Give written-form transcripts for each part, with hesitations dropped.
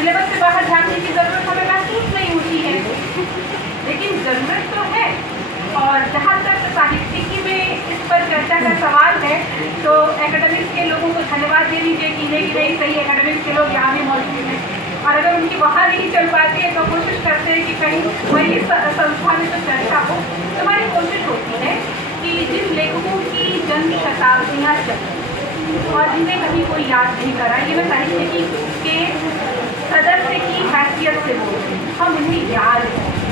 Syllabus से बाहर झांकने की ज़रूरत हमें महसूस नहीं होती है, लेकिन ज़रूरत तो है। और जहाँ तक साहित्यिकी में इस पर चर्चा का सवाल है, तो एकेडमिक्स के लोगों को धन्यवाद दे दीजिए कि नहीं सही एकेडमिक्स के लोग यहाँ भी मौजूद हैं, और अगर उनकी वहाँ नहीं चल पाती है तो कोशिश करते हैं कि कहीं वही संस्था में तो चर्चा हो। तो हमारी कोशिश होती है कि जिन लेखकों की जन्म शताब्दियाँ चली और जिन्हें कभी कोई याद नहीं करा, ये मैं साहित्यिकी के सदस्य की हैसियत से बोलती हूँ, हम इन्हें याद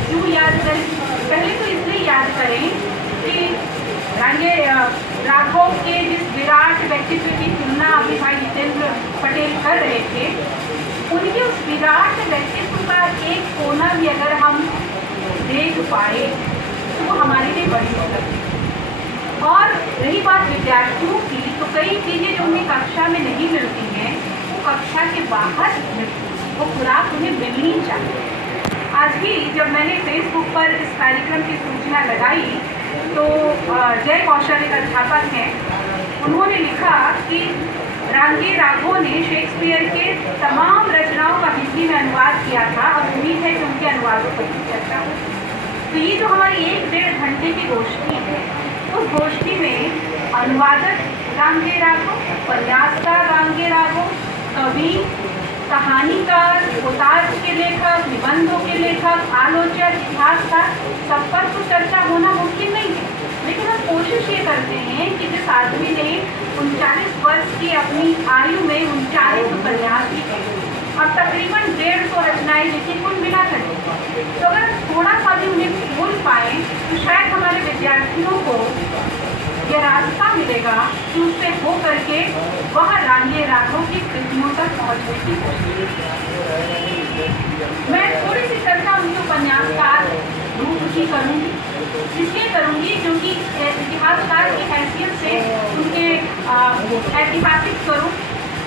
क्यों याद करें? पहले तो इसलिए याद करें कि रांगे राघव के जिस विराट व्यक्तित्व की तुलना अभी भाई जितेंद्र पटेल कर रहे थे, उनके उस विराट व्यक्तित्व का एक कोना भी अगर हम देख पाए तो वो हमारे लिए बड़ी दौलत है। और रही बात विद्यार्थियों की, तो कई चीज़ें जो उन्हें कक्षा में नहीं मिलती हैं वो कक्षा के बाहर मिलती हैं, वो खुराक उन्हें मिलनी चाहिए। आज भी जब मैंने फेसबुक पर इस कार्यक्रम की सूचना लगाई तो जय कौशल एक अध्यापक हैं, उन्होंने लिखा कि रांगे राघव ने शेक्सपियर के तमाम रचनाओं का हिंदी में अनुवाद किया था और उम्मीद है कि उनके अनुवादों पर भी चर्चा हो। तो ये जो हमारी 1-1.5 घंटे की गोष्ठी है, उस गोष्ठी में अनुवादक रांगे राघव, उपन्यासकार रांगे राघव, कवि, कहानीकार, पोतार्थ के लेखक, निबंधों के लेखक, आलोचक, इतिहासकार, सब पर तो चर्चा होना मुमकिन नहीं है। लेकिन हम कोशिश ये करते हैं कि जिस आदमी ने 39 वर्ष की अपनी आयु में 39 उपन्यास लिखे और तकरीबन 150 रचनाएं लिखी कुल मिलाकर, तो अगर थोड़ा सा भी उन्हें भूल पाए तो शायद हमारे विद्यार्थियों को यह रास्ता मिलेगा कि उससे हो करके वह रांगे राघव की कृतियों तक पहुँचने की कोशिश। मैं थोड़ी सी चर्चा उनके उपन्यासकार रूप की करूँगी, इसलिए करूँगी क्योंकि इतिहासकार की हैसियत से उनके ऐतिहासिक स्वरूप,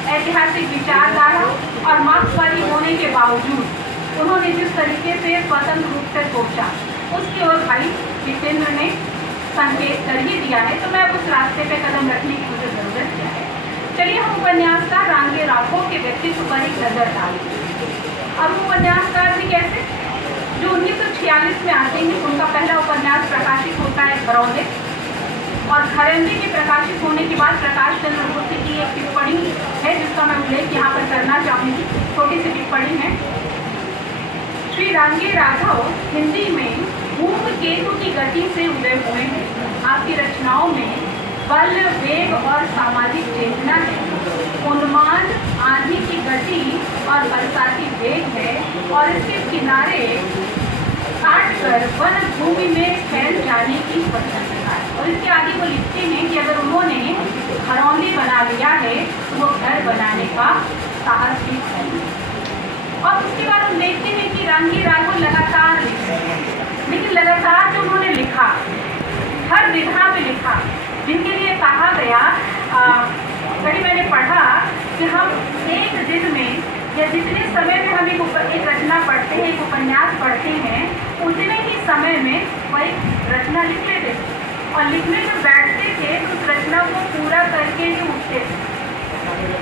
ऐतिहासिक विचारधारा और मार्क्सवादी होने के बावजूद उन्होंने जिस तरीके से स्वतंत्र रूप से सोचा, उसकी ओर भाई जितेंद्र ने संकेत कर ही दिया है। तो मैं उस रास्ते पे कदम रखने की मुझे ज़रूरत क्या है। चलिए हम उपन्यासकार रांगे राघव के व्यक्तित्व पर एक नज़र डालेंगे। अब उपन्यासकार भी कैसे, जो 1946 में आते हैं, उनका पहला उपन्यास प्रकाशित होता है घरौंदे, और घरौंदे के प्रकाशित होने के बाद प्रकाश चंद्र गुप्त की एक टिप्पणी है जिसका मैं उल्लेख यहाँ पर करना चाहूँगी। छोटी सी टिप्पणी है। श्री रांगे राघव हिंदी में धूमकेतु की गति से उदय हुए हैं। आपकी रचनाओं में बल, वेग और सामाजिक चेतना है, उन्माद, आंधी की गति और बरसाती वेग है, और इसके किनारे काटकर वन भूमि में फैल जाने की स्वतंत्रता है। और इसके आगे वो लिखते हैं कि अगर उन्होंने घरौंदे बना लिया है तो वो घर बनाने का साहस भी करें। और उसके बाद हम देखते हैं कि रांगे राघव लगातार लिखते हैं, लेकिन लगातार जो उन्होंने लिखा, हर विधा में लिखा, जिनके लिए कहा गया, कहीं मैंने पढ़ा कि हम एक दिन में या जितने समय में हम एक रचना पढ़ते हैं, एक उपन्यास पढ़ते हैं, उतने ही समय में वह एक रचना लिख लेते थे। और लिखने जब बैठते थे तो उस रचना को पूरा करके ही उठते थे।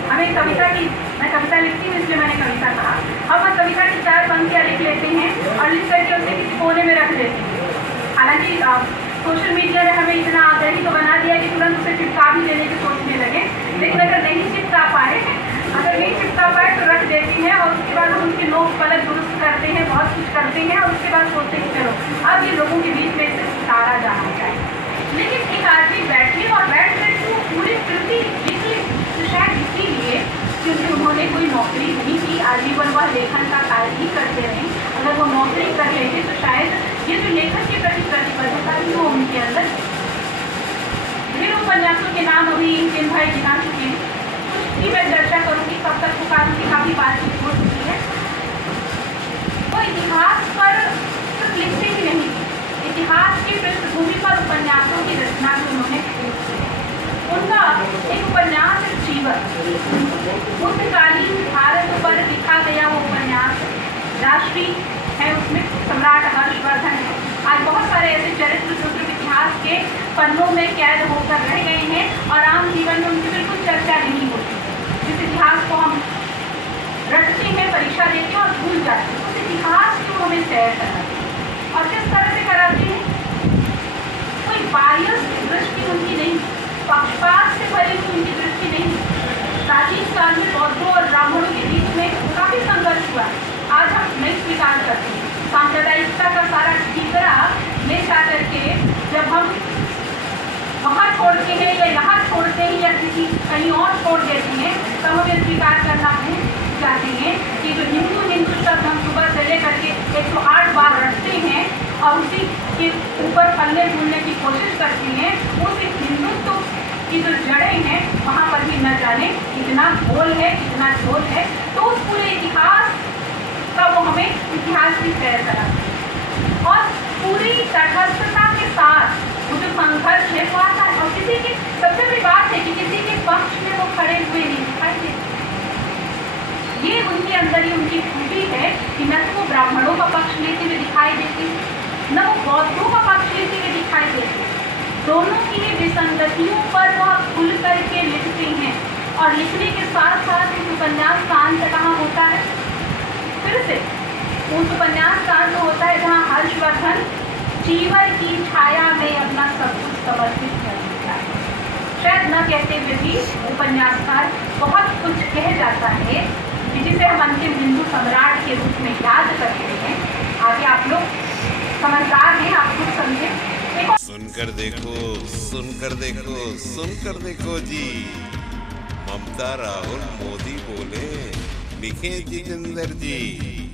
हमें कविता की, मैं कविता लिखती हूँ इसलिए मैंने कविता कहा, हम कविता की 4 पंक्तियाँ लिख लेते हैं और लिख करके उसे किसी कोने में रख देते हैं। हालांकि सोशल मीडिया ने हमें इतना आग्रही तो बना दिया कि तुरंत उसे चिपका भी देने की सोचने लगे, लेकिन अगर नहीं चिपका पाए, अगर नहीं चिपका पाए तो रख देती हैं और उसके बाद हम उनके नोट पलट दुरुस्त करते हैं, बहुत कुछ करते हैं, और उसके बाद सोचते हैं चलो अब ये लोगों के बीच में इसे उतारा जाना चाहिए। लेकिन एक आदमी बैठे और बैठ कर पूरी कृति लिख ली, तो शायद इसीलिए क्योंकि उन्होंने कोई नौकरी नहीं की, आजीवन वह लेखन का कार्य ही करते रहे। अगर वो नौकरी कर लेते तो शायद ये जो लेखन के प्रति प्रतिबद्धता थी वो उनके अंदर। ढेर उपन्यासों के नाम अभी जिन भाई गिना चुके हैं, कुछ भी मैं चर्चा करूँगी, कब तक पुकारूँगी, काफ़ी बातचीत हो चुकी है। वो इतिहास पर सिर्फ लिखते ही नहीं, इतिहास की पृष्ठभूमि पर उपन्यासों की रचना भी उन्होंने की। उनका एक उपन्यास जीवन, मध्यकालीन भारत पर लिखा गया वो उपन्यास राष्ट्रीय है, उसमें सम्राट हर्षवर्धन है। आज बहुत सारे ऐसे चरित्र जो सिर्फ इतिहास के पन्नों में कैद होकर रह गए हैं और आम जीवन में उनकी बिल्कुल चर्चा नहीं होती। जिस इतिहास को हम रटते हैं, परीक्षा देते हैं और भूल जाते हैं। उस इतिहास की हमें सैर कराते हैं। और किस तरह से कराते हैं? कोई बायस दृष्टि उनकी नहीं, पक्षपात से भरी हुई उनकी दृष्टि नहीं। प्राचीन काल में बौद्धों और ब्राह्मणों के बीच में काफी संघर्ष हुआ। आज हम नहीं स्वीकार करते। सांप्रदायिकता का सारा ठीकरा ले जा करके जब हम वहाँ छोड़ते हैं या यहाँ छोड़ते हैं या किसी कहीं और छोड़ देते हैं, तब हमें स्वीकार करना है चाहते हैं कि जो हिंदू हिंदू शब्द हम सुबह से लेकर के 108 बार रटते हैं और उसी के ऊपर पल्ले झूलने की कोशिश करते हैं, उस हिंदुत्व की जो जड़ें हैं वहाँ पर भी न जाने इतना घोल है, इतना झोल है। तो उस पूरे इतिहास का वो हमें इतिहास की सैर कराते हैं और पूरी तटस्थता के साथ वो जो संघर्ष है वो आता है। और किसी की सबसे बड़ी बात है कि किसी के पक्ष में वो खड़े हुए नहीं दिखाई देते। ये उनके अंदर ही उनकी खूबी है कि न तो वो ब्राह्मणों का पक्ष लेते हुए दिखाई देती, न वो बौद्धों का पक्ष लेते हुए दिखाई देते। दोनों की ही विसंगतियों पर वह खुल करके लिखते हैं और लिखने के साथ साथ इस उपन्यास का अंत कहाँ होता है? फिर से उस उपन्यास का अंत होता है जहाँ हर्षवर्धन जीवन की छाया में अपना सब कुछ समर्पित कर देता है। शायद न कहते हुए भी उपन्यासकार बहुत कुछ कह जाता है कि जिसे हम अंतिम हिंदू सम्राट के रूप में याद करते हैं। आगे आप लोग समझदार हैं, आप कुछ समझे। सुनकर देखो, सुनकर देखो, सुनकर देखो जी। ममता राहुल मोदी बोले, लिखे जितेंद्र जी।